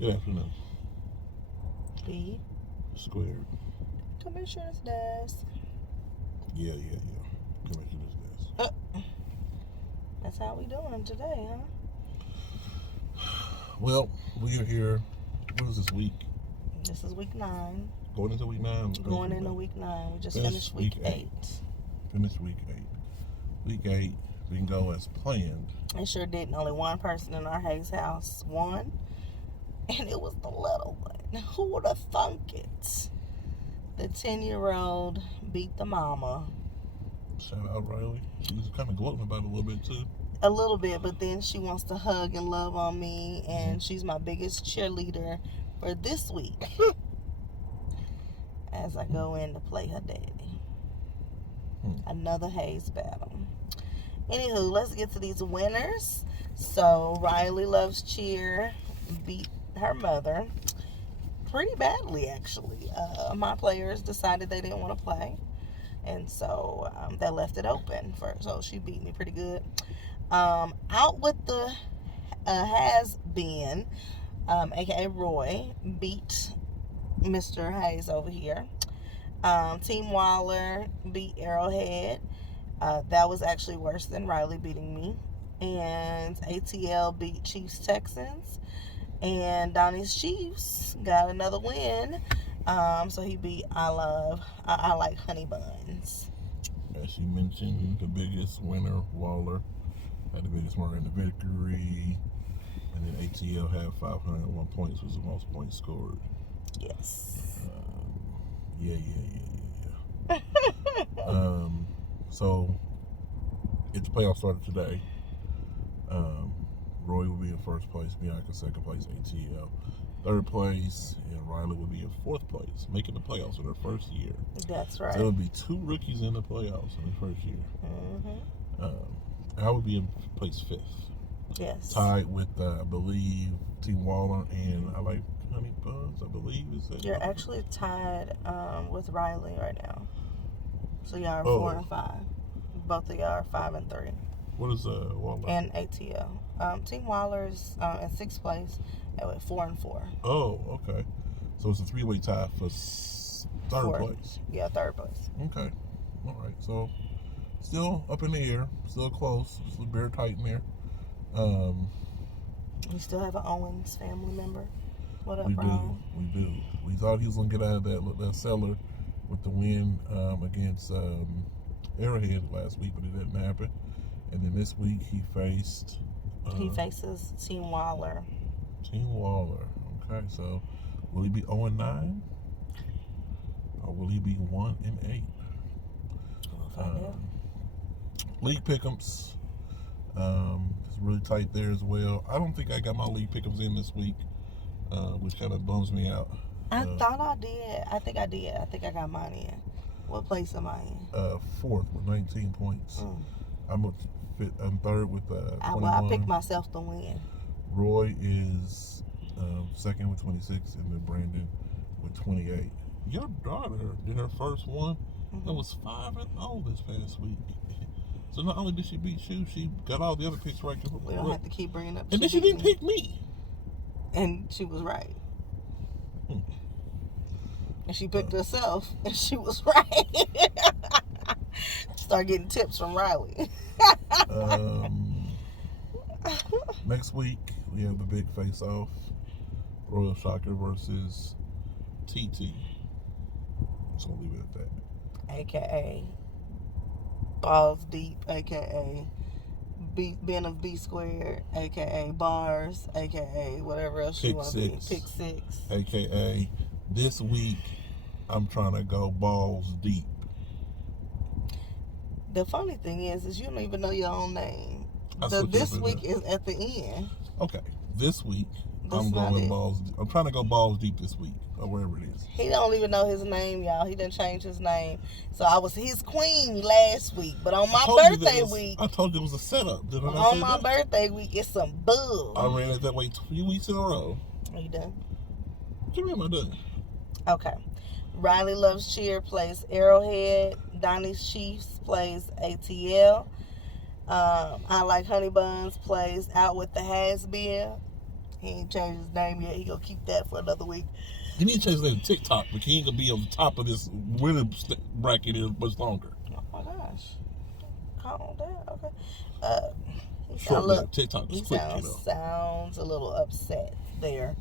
Good afternoon. B. Squared. Commissioner's desk. Yeah. Commissioner's desk. That's how we doing today, huh? Well, we are here. What is this week? This is week 9. Going into week 9? Going into week 9. We just Finished finished week week 8. Finished week 8. Week 8 didn't go as planned. It sure didn't. Only one person in our Hayes house won, and it was the little one. Who would have thunk it? The 10-year-old beat the mama. Shout out Riley. She was kind of gloating about it a little bit too. A little bit, but then she wants to hug and love on me, and she's my biggest cheerleader for this week as I go in to play her daddy. Another Hayes battle. Anywho, let's get to these winners. So Riley Loves Cheer beat her mother pretty badly, actually. My players decided they didn't want to play, and so they left it open for her. So she beat me pretty good. Out with the has-been, aka Roy, beat Mr. Hayes over here. Team Waller beat Arrowhead. That was actually worse than Riley beating me. And ATL beat Chiefs Texans. And Donnie's Chiefs got another win. So he beat I Like Honey Buns. As she mentioned, the biggest winner, Waller, had the biggest mark in the victory. And then ATL had 501 points, was the most points scored. Yes. Yeah. So it's playoff started today. Roy will be in first place, Bianca second place, ATL third place, and Riley will be in fourth place, making the playoffs in her first year. That's right. So there will be 2 rookies in the playoffs in the first year. I would be in place 5th. Yes. Tied with, I believe, Team Waller and I Like Honey Buns, I believe. Is that You're actually tied with Riley right now. So y'all are 4 and 5. Both of y'all are 5 and 3. What is Waller? And ATL. Team Waller's in 6th place at 4 and 4. Oh, okay. So it's a 3-way tie for third place. Yeah, 3rd place. Okay. All right. So still up in the air, still close, still very tight in there. We still have an Owens family member. What up, we Brian? We do. We thought he was gonna get out of that cellar with the win against Arrowhead last week, but it didn't happen. And then this week he faces Team Waller. Team Waller. Okay, so will he be 0-9? Or will he be 1-8? We'll find out. League pick'ems. It's really tight there as well. I don't think I got my league pick'ems in this week, which kind of bums me out. I thought I did. I think I did. I think I got mine in. What place am I in? 4th with 19 points. I'm 3rd with 21. Well, I picked myself to win. Roy is 2nd with 26, and then Brandon with 28. Your daughter did her first one. That was 5-0 this past week. So not only did she beat you, she got all the other picks right. We don't have to keep bringing up. And then she didn't pick me. And she was right. And she picked herself, and she was right. Start getting tips from Riley. Next week, we have the big face-off. Royal Shocker versus TT. So I'll leave it at that. A.K.A. Balls Deep, A.K.A. Ben of B Squared, A.K.A. Bars, A.K.A. whatever else you want to be. Pick 6. A.K.A. This week, I'm trying to go balls deep. The funny thing is you don't even know your own name. So this week is at the end. Okay, this week I'm going balls. I'm trying to go balls deep this week, or wherever it is. He don't even know his name, y'all. He didn't change his name. So I was his queen last week, but on my birthday week, I told you it was a setup. Didn't I say on my birthday week, it's some bull. I ran it that way 3 weeks in a row. Are you done? What do you mean am I done? Okay. Riley Loves Cheer plays Arrowhead. Donnie's Chiefs plays ATL. I Like Honey Buns plays Out with the Has-Been. He ain't changed his name yet. He gonna keep that for another week. He need to change his name to TikTok, but he ain't gonna be on the top of this winning bracket here much longer. Oh my gosh. Calm down. Okay. Uh, Short TikTok is he quick, you know. sounds a little upset there,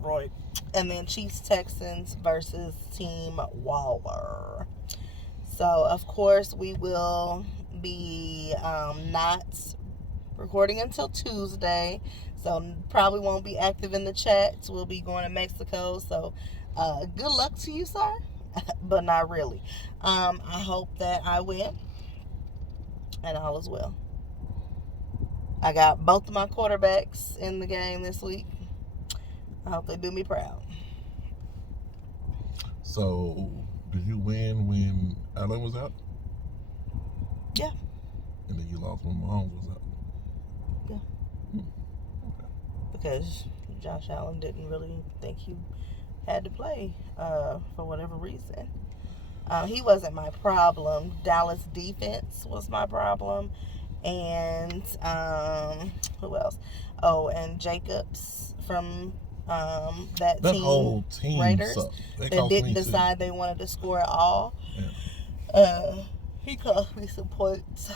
Roy. And then Chiefs Texans versus Team Waller. So of course we will be not recording until Tuesday. So probably won't be active in the chats. We'll be going to Mexico. So good luck to you, sir. But not really. I hope that I win and all is well. I got both of my quarterbacks in the game this week. I hope they do me proud. So, did you win when Allen was out? Yeah. And then you lost when Mahomes was out? Yeah. Okay. Because Josh Allen didn't really think he had to play for whatever reason. He wasn't my problem. Dallas defense was my problem. And who else? Oh, and Jacobs from that team, whole team Raiders, that didn't decide they wanted to score at all. Yeah. He cost me some points.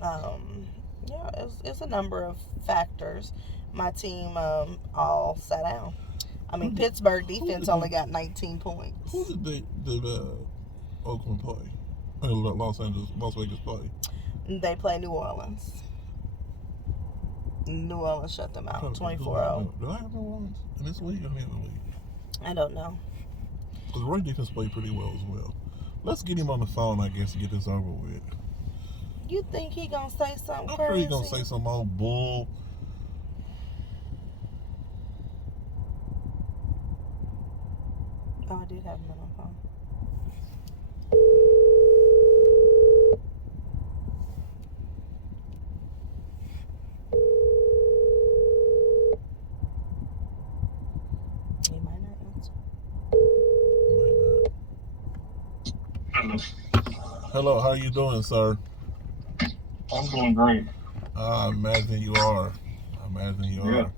Yeah, it's a number of factors. My team all sat down. I mean, Pittsburgh defense only got 19 points. Who did Oakland play? Las Vegas play? They play New Orleans. New Orleans shut them out 24-0. Do I have New Orleans in this league or in the other league? I don't know. Because Roy defense played pretty well as well. Let's get him on the phone, I guess, to get this over with. You think he gonna say something I'm crazy? sure he's gonna say some old bull. Oh, I did have him on the phone. He might not answer. Might not. Hello, how you doing, sir? I'm doing great. I imagine you are. Yeah.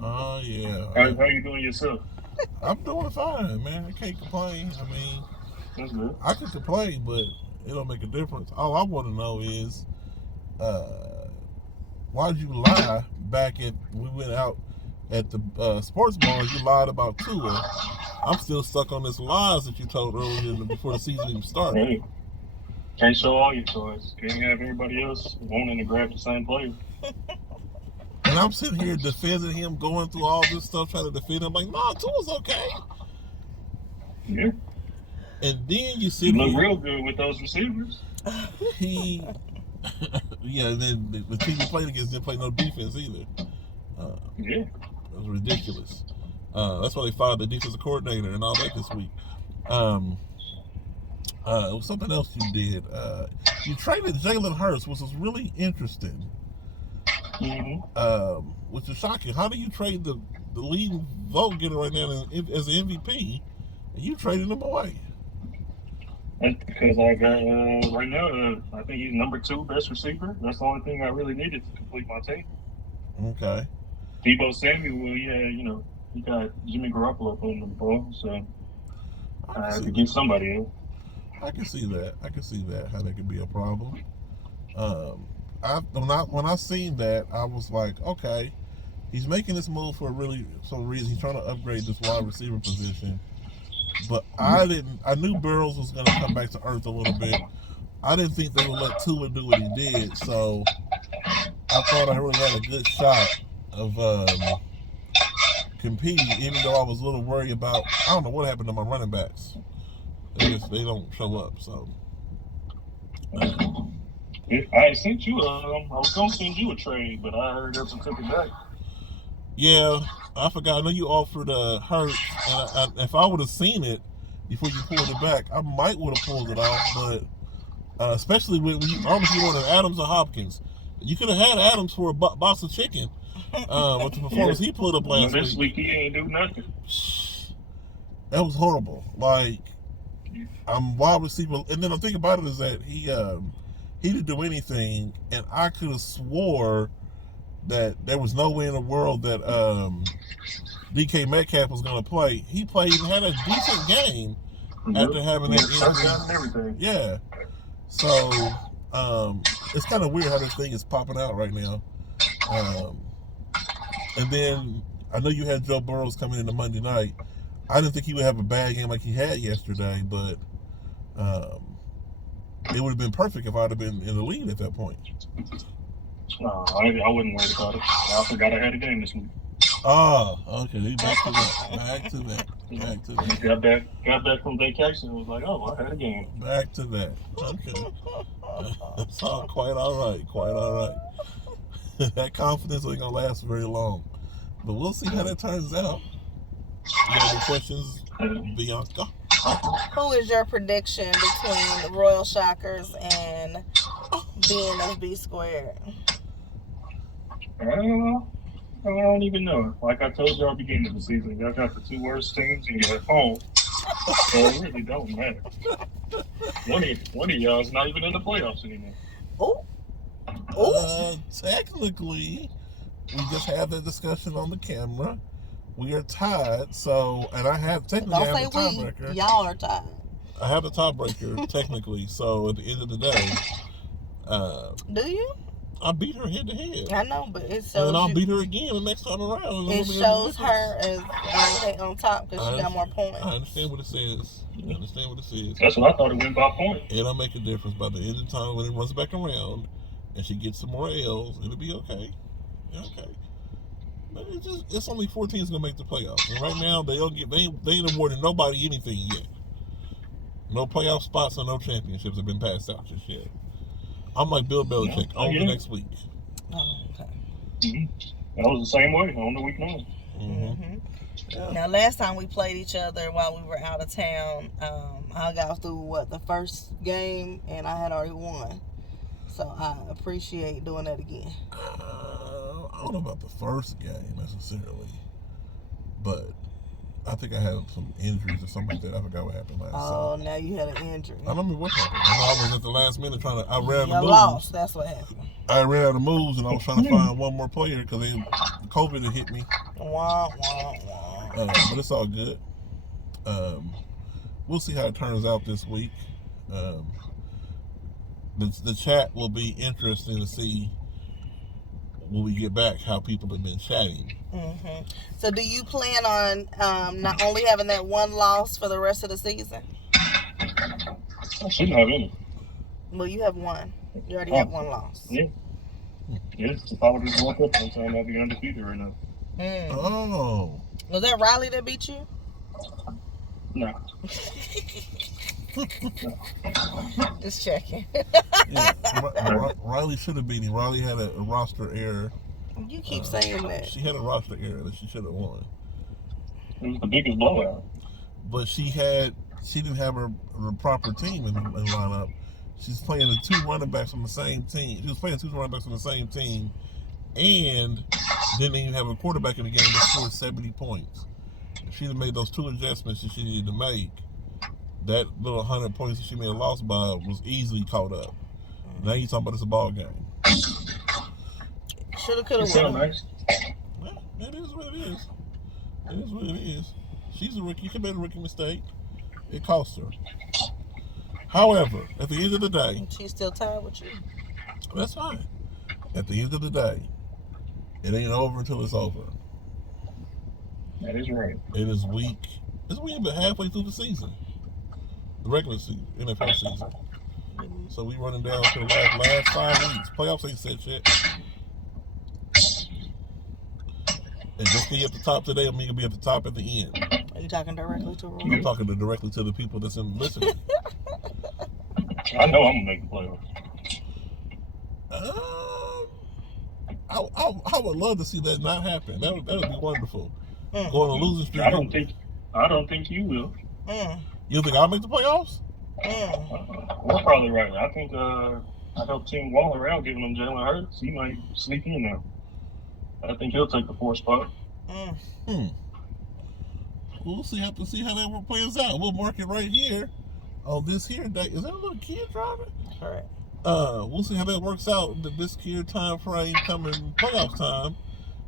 Oh, yeah. How you doing yourself? I'm doing fine, man. I can't complain. I mean, That's good. I can complain, but it don't make a difference. All I want to know is, why did you lie back at we went out at the sports bar? You lied about Tua. I'm still stuck on this lies that you told earlier before the season even started. Hey, can't show all your toys. Can't have everybody else wanting to grab the same player. And I'm sitting here defending him, going through all this stuff, trying to defend him. Like, no, Tua's okay. Yeah. And then you sit You look here, real good with those receivers. Yeah, and then the team you played against didn't play no defense either. Yeah. It was ridiculous. That's why they fired the defensive coordinator and all that this week. It was something else you did. You traded Jalen Hurts, which was really interesting. Mm-hmm. Which is shocking. How do you trade the leading vote getter right now as an MVP, and you traded him away? That's because I got right now. I think he's number 2 best receiver. That's the only thing I really needed to complete my team. Okay. Debo Samuel, he got Jimmy Garoppolo putting the ball, so I had to get somebody else. I can see that. How that could be a problem. When I seen that, I was like, okay, he's making this move for some reason. He's trying to upgrade this wide receiver position. But I knew Burrows was going to come back to earth a little bit. I didn't think they would let Tua do what he did. So I thought I really had a good shot of competing, even though I was a little worried about, I don't know what happened to my running backs. They don't show up. So I sent you. I was gonna send you a trade, but I heard Epson took it back. Yeah, I forgot. I know you offered Hurts, and if I would have seen it before you pulled it back, I might would have pulled it off. But especially when you obviously wanted Adams or Hopkins, you could have had Adams for a box of chicken with the performance he put up last week. This week he ain't do nothing. That was horrible. Like, I'm wide receiver, and then the thing about it is that he didn't do anything, and I could have swore that there was no way in the world that DK Metcalf was going to play. He played and had a decent game after having that injury. Yeah. So it's kind of weird how this thing is popping out right now. And then I know you had Joe Burrows coming into Monday night. I didn't think he would have a bad game like he had yesterday, but it would have been perfect if I'd have been in the lead at that point. No, I wouldn't worry about it. I forgot I had a game this week. Oh, okay. Back to that. Got back from vacation and was like, oh, I had a game. Back to that. Okay. It's all quite all right. That confidence ain't going to last very long. But we'll see how that turns out. You have any questions, Bianca? Who is your prediction between the Royal Shockers and BNSB Squared? I don't even know. Like I told y'all at the beginning of the season, y'all got the two worst teams and you're at home. So it really don't matter. One of y'all's not even in the playoffs anymore. Technically, we just had that discussion on the camera. We are tied, so, and I have technically Don't I have say a tiebreaker. Y'all are tied. I have a tiebreaker technically, so at the end of the day, do you? I beat her head to head. I know, but it shows. And then I'll beat her again the next time around. It shows her as on top because she got more points. I understand what it says. That's what I thought it went by point. It'll make a difference by the end of the time when it runs back around, and she gets some more L's. It'll be okay. Okay. But it's only 4 teams gonna make the playoffs, and right now they ain't awarded nobody anything yet. No playoff spots or no championships have been passed out just yet. I'm like Bill Belichick on the next week. Oh, okay. That was the same way on the week 9. Yeah. Now, last time we played each other while we were out of town, I got through the first game, and I had already won. So I appreciate doing that again. I don't know about the first game necessarily, but I think I had some injuries or something like that. I forgot what happened last. Oh, now you had an injury. I don't remember what happened. I was at the last minute trying to. I ran out of moves. You lost. That's what happened. I ran out of moves, and I was trying to find one more player because COVID had hit me. Wah. But it's all good. We'll see how it turns out this week. The chat will be interesting to see when we get back how people have been chatting. So do you plan on not only having that one loss for the rest of the season? I shouldn't have any. Well, you have one. You already have one loss. Yeah. Yes, if I would just walk up and say I'd be undefeated right now. Oh. Was that Riley that beat you? No. Just checking. Yeah, Riley should have beat him. Riley had a roster error. You keep saying that. She had a roster error that she should have won. It was the biggest blowout. But she didn't have her proper team in lineup. She's playing the 2 running backs on the same team. She was playing 2 running backs on the same team, and didn't even have a quarterback in the game that scored 70 points. If she'd have made those 2 adjustments that she needed to make, that little 100 points that she may have lost by was easily caught up. Now you're talking about it's a ball game. Shoulda, coulda, woulda. Nice. Yeah, it is what it is. It is what it is. She's a rookie. She made a rookie mistake. It cost her. However, at the end of the day, she's still tied with you. That's fine. At the end of the day, it ain't over until it's over. That is right. It is week. We ain't been halfway through the season. The regular season, NFL season. So we running down to the last 5 weeks. Playoffs ain't set yet. And just be at the top today, I'm gonna be at the top at the end. Are you talking directly to Roy? I'm talking directly to the people that's listening. I know I'm gonna make the playoffs. I would love to see that not happen. That would be wonderful. Going on a losing streak. I don't think you will. You think I'll make the playoffs? We're probably right. I think I helped Tim Waller out, giving him Jalen Hurts. He might sneak in now. I think he'll take the 4th spot. We'll see how that one plays out. We'll mark it right here on this here day. Is that a little kid driving? Correct. We'll see how that works out in this year time frame coming playoffs time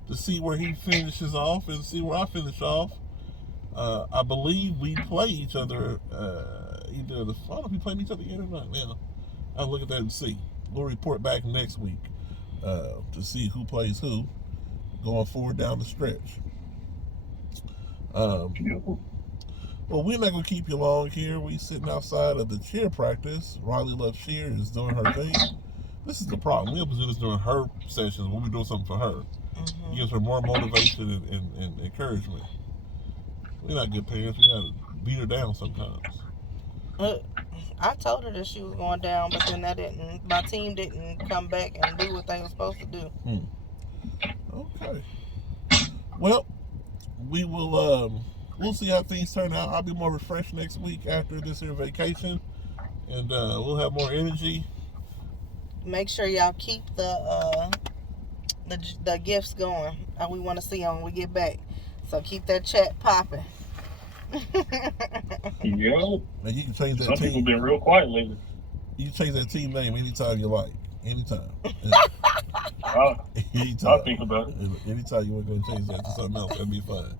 to see where he finishes off and see where I finish off. I believe we play each other either the I don't know if we played each other yet or not now. I'll look at that and see. We'll report back next week to see who plays who going forward down the stretch. Well, we're not going to keep you long here. We sitting outside of the cheer practice. Riley Love Cheer is doing her thing. This is the problem. We have to do this during her sessions when we're doing something for her. It gives her more motivation and encouragement. We're not good parents. We got to beat her down sometimes. I told her that she was going down, but then my team didn't come back and do what they were supposed to do. Okay. Well, we will, we'll see how things turn out. I'll be more refreshed next week after this here vacation, and we'll have more energy. Make sure y'all keep the gifts going. We want to see them when we get back. So keep that chat popping. Yo. And you can change that Some team. people been real quiet lately. You can change that team name anytime you like. Anytime. I'll think about it. Anytime you want to go and change that to something else, that'd be fine.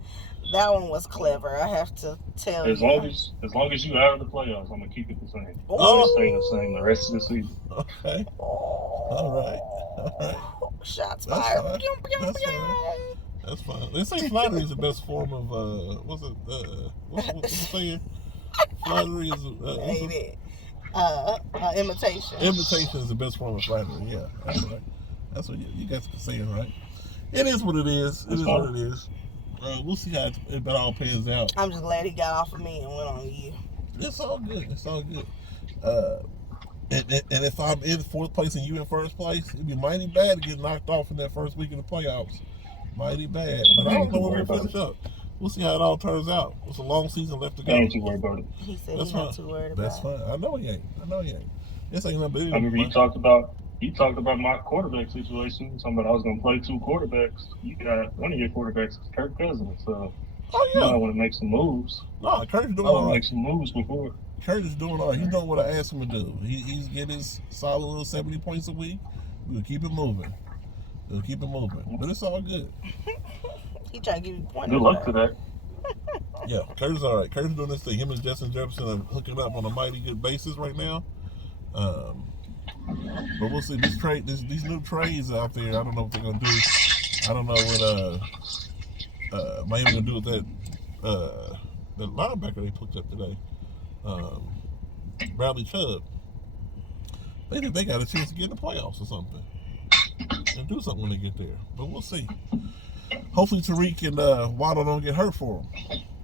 That one was clever. I have to tell As you. long as you out of the playoffs, I'm gonna keep it the same. Oh. Stay the same the rest of the season. Okay. All right. Shots fired. That's fine. They say flattery is the best form of what's the saying? Flattery is imitation. Imitation is the best form of flattery. Yeah, that's right. That's what you guys can say it right. It is what it is. It is what it is. We'll see how it all pans out. I'm just glad he got off of me and went on you. It's all good. It's all good. And if I'm in fourth place and you in first place, it'd be mighty bad to get knocked off in that first week of the playoffs. Mighty bad. But I don't know where we'll finish up. We'll see how it all turns out. It's a long season left to go. I ain't too worried about it. He said he's not too worried about it. That's fine. I know he ain't. This ain't nothing. I remember he talked about my quarterback situation. Talking about I was gonna play two quarterbacks. You got one of your quarterbacks is Kirk Cousins. So I want to make some moves. No, Kirk's doing all right. Make some moves before. Kirk is doing all right. He's doing what I asked him to do. He's getting his solid little 70 points a week. We'll keep it moving. But it's all good. He trying to give you points. Good luck to that. Yeah, Kurt's all right. Kurt's doing this thing. Him and Justin Jefferson are hooking up on a mighty good basis right now. But we'll see. These new trades out there, I don't know what they're gonna do. I don't know what Miami gonna do with that linebacker they picked up today. Bradley Chubb. They think they got a chance to get in the playoffs or something. And do something when they get there. But we'll see. Hopefully Tariq and Waddle don't get hurt for them.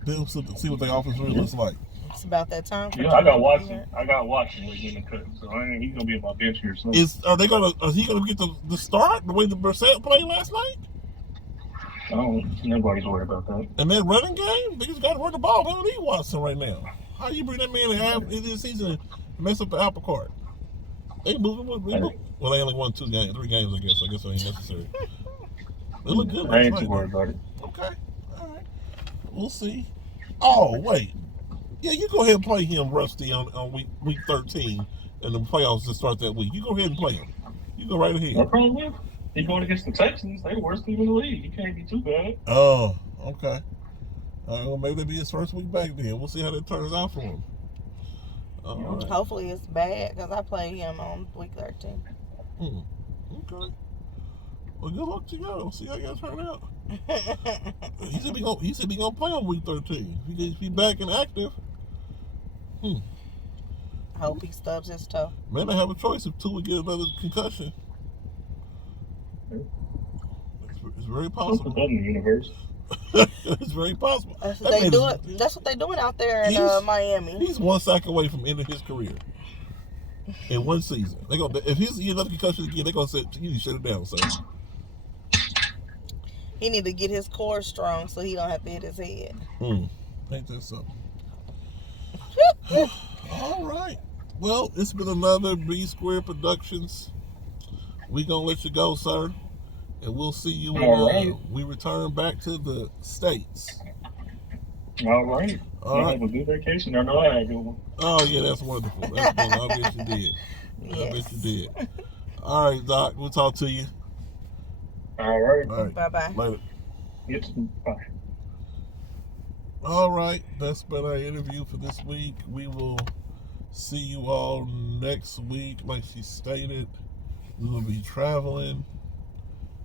Then we'll see what their offense really looks like. It's about that time. Yeah, I got Watson with him in the cut, so he's gonna be on my bench here soon. Is he gonna get the start the way the Brissett played last night? Nobody's worried about that. And that running game, they just got to run the ball. They don't need Watson right now. How you bring that man in this season and mess up the apple cart? They moving. Well, they only won 3 games, I guess. I guess it ain't necessary. They look good. I ain't too worried about it. Okay, all right. We'll see. Oh wait, yeah, you go ahead and play him, Rusty, on week 13, and the playoffs to start that week. You go ahead and play him. You go right ahead. No problem with. He's going against the Texans. They're the worst team in the league. He can't be too bad. Oh, okay. Well, maybe that'll be his first week back then. We'll see how that turns out for him. Right. Hopefully it's bad because I played him on week 13. Okay. Well, good luck to y'all. We'll see how y'all turn out. He said he gonna play on week 13. If he back and active. I hope he stubs his toe. Man, they have a choice if Tua get another concussion. It's very possible. What's in the universe? It's very possible. That's what they're doing out there in Miami. He's 1 sack away from ending his career in one season. If he's another concussion again, they're gonna say you need to shut it down, sir. He need to get his core strong so he don't have to hit his head. Ain't that something? All right. Well, it's been another B Square Productions. We gonna let you go, sir, and we'll see you when we return back to the States. All right. All right. Have a good vacation. I know I had a good one. Oh yeah, that's wonderful. That's wonderful. I bet you did. I bet you Yes. did. All right, Doc. We'll talk to you. All right. All right. Bye-bye. Later. It's bye. All right. That's been our interview for this week. We will see you all next week. Like she stated, we will be traveling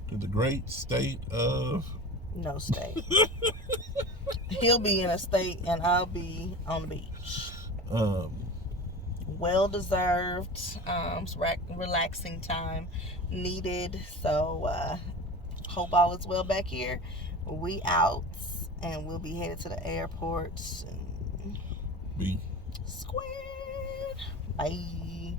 to the great state of No state. He'll be in a state and I'll be on the beach. Well deserved, relaxing time needed. So hope all is well back here. We out and we'll be headed to the airport. be Squared. Bye.